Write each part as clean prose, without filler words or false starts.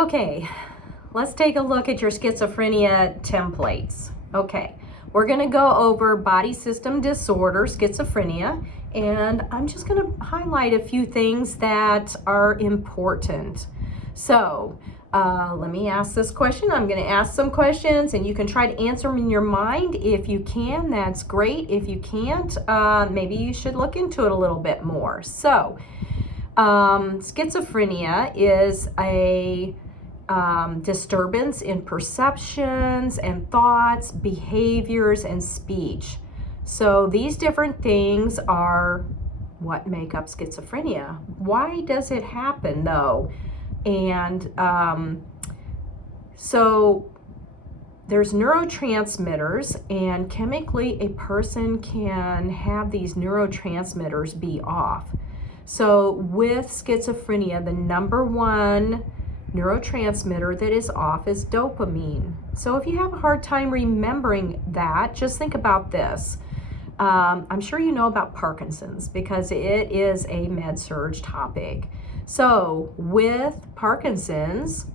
Okay, let's take a look at your schizophrenia templates. Okay, we're going to go over body system disorder, schizophrenia, and I'm just going to highlight a few things that are important. So, let me ask this question. I'm going to ask some questions and you can try to answer them in your mind. If you can, that's great. If you can't, maybe you should look into it a little bit more. So, schizophrenia is a disturbance in perceptions and thoughts, behaviors, and speech. So these different things are what make up schizophrenia. Why does it happen though? And so there's neurotransmitters, and chemically a person can have these neurotransmitters be off. So with schizophrenia, the number one neurotransmitter that is off is dopamine. So if you have a hard time remembering that, just think about this. I'm sure you know about Parkinson's because it is a med-surg topic. So with Parkinson's,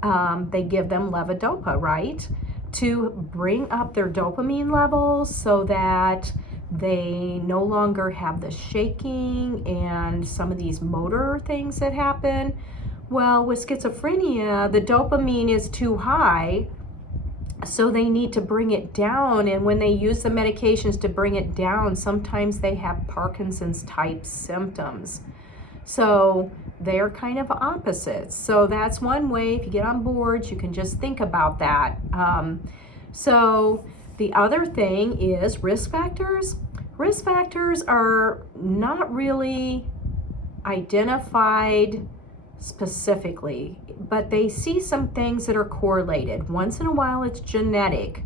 they give them levodopa, right? To bring up their dopamine levels so that they no longer have the shaking and some of these motor things that happen. Well, with schizophrenia, the dopamine is too high, so they need to bring it down. And when they use the medications to bring it down, sometimes they have Parkinson's type symptoms. So they're kind of opposites. So that's one way. If you get on board, you can just think about that. So the other thing is risk factors. Risk factors are not really identified specifically, but they see some things that are correlated. Once in a while it's genetic,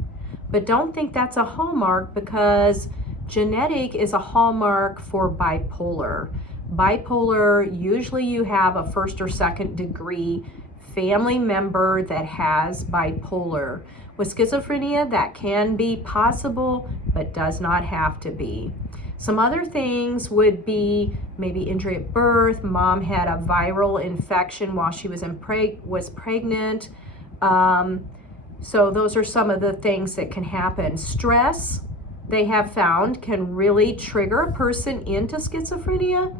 but don't think that's a hallmark, because genetic is a hallmark for bipolar. Bipolar, usually you have a first or second degree family member that has bipolar. With schizophrenia, that can be possible, but does not have to be. Some other things would be maybe injury at birth. Mom had a viral infection while she was pregnant. So those are some of the things that can happen. Stress, they have found, can really trigger a person into schizophrenia.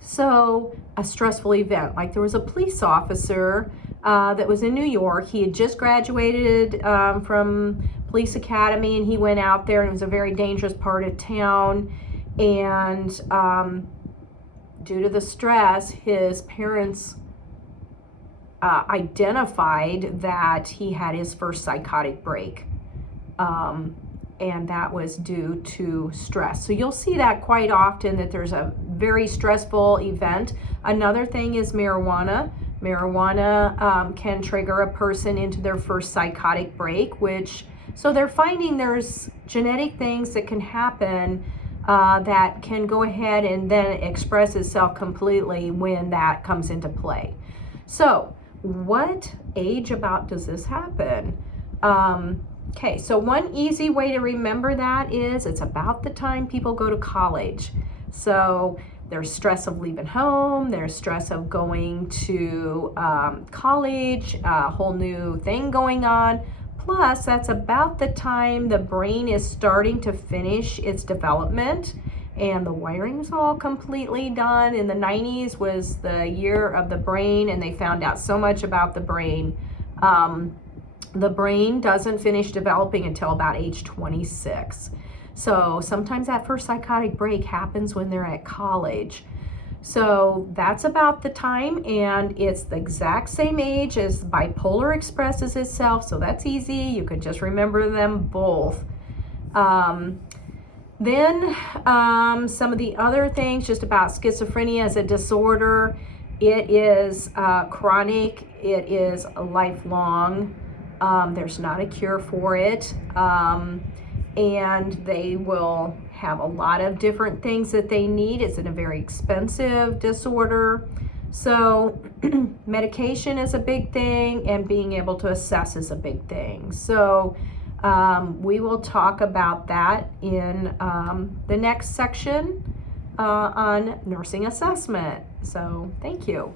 So a stressful event, like there was a police officer that was in New York. He had just graduated from police academy, and he went out there, and it was a very dangerous part of town. And due to the stress, his parents identified that he had his first psychotic break. And that was due to stress. So you'll see that quite often, that there's a very stressful event. Another thing is marijuana. Marijuana can trigger a person into their first psychotic break, so they're finding there's genetic things that can happen that can go ahead and then express itself completely when that comes into play. So what age about does this happen? Okay, so one easy way to remember that is it's about the time people go to college. So there's stress of leaving home, there's stress of going to college, a whole new thing going on. Plus, that's about the time the brain is starting to finish its development, and the wiring's all completely done. In the 90s was the year of the brain, and they found out so much about the brain. The brain doesn't finish developing until about age 26. So sometimes that first psychotic break happens when they're at college. So that's about the time, and it's the exact same age as bipolar expresses itself. So that's easy. You could just remember them both. Then some of the other things just about schizophrenia as a disorder. It is chronic. It is lifelong. There's not a cure for it. And they will have a lot of different things that they need. It's a very expensive disorder. So medication is a big thing, and being able to assess is a big thing. So we will talk about that in the next section on nursing assessment. So thank you.